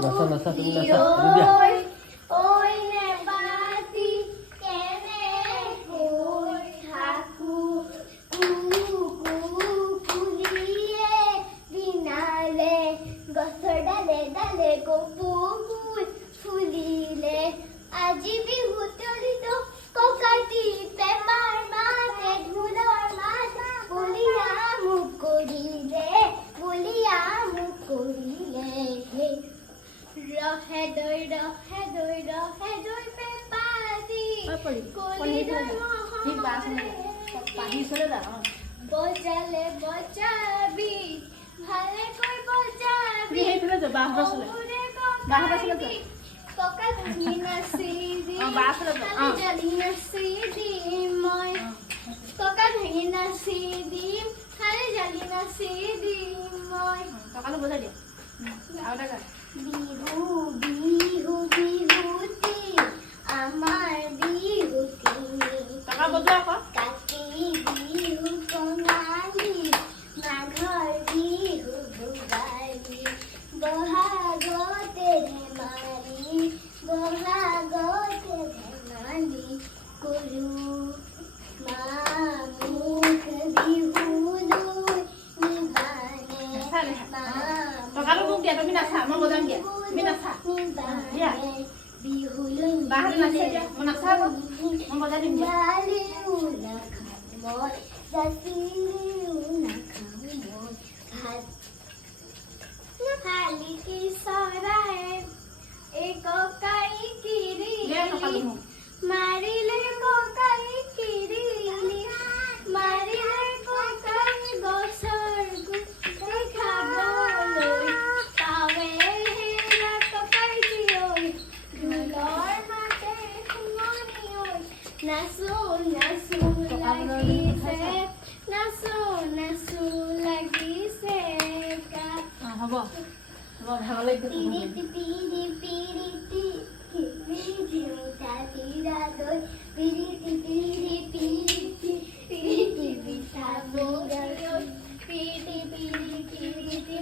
নাচা নাচা তুমি নাচা দিয়া ওই নেবাতি কেনে কই থাকো কুকুলিয়ে দিনালে গছৰ ডালে ডালে কপৌ ফুল ফুলিলে আজি বিহু তলিত ককাটি পেপাৰ মাতে ঢোলৰ মাত বলিয়া মোক কৰিলে ৰহে দৈ পেপাদি কলিদৈ বজালে বজাবি ভালেকৈ বজাবি ককা ধুনি নাচি দিম জালি নাচি দিম মই ককা ধুনি নাচি দিম খালি জালি নাচি দিম মই বিহু বিহু বিহুতি আমাৰ বিহুতি কাতি বিহু কঙালী মাঘৰ বিহু ভোগালী বহাগতে ধেমালি কৰো মামুক বিহু লৈ নিবানে তুমি নাচা মই বজাম দিয়া তুমি নাচা দিয়া বিহু লৈ বাহাৰে নাচে দিয়া মই নাচা মই বজাই দিম দিয়া মই জাতিও নাখাওঁ মই ভাত শালিকি চৰাই এই ককাই কিৰিলি মাৰিলে ককাই কিৰিলি মাৰিলে ককাই গছৰ গোটেই খাবলৈ পাৱে হেৰা ককাই জীয়ৈ ঢোলৰ মাতে শুৱনি ঐ নাচো নাচো লাগিছে নাচো লাগিছে গাত হ'ব ভাগৰ লাগি পিৰিতি পিৰিতি পিৰিতি মিঠা দৈ পিৰিতি পিৰিতি পিৰিতি মিঠা দৈ পিৰিতি পিৰিতি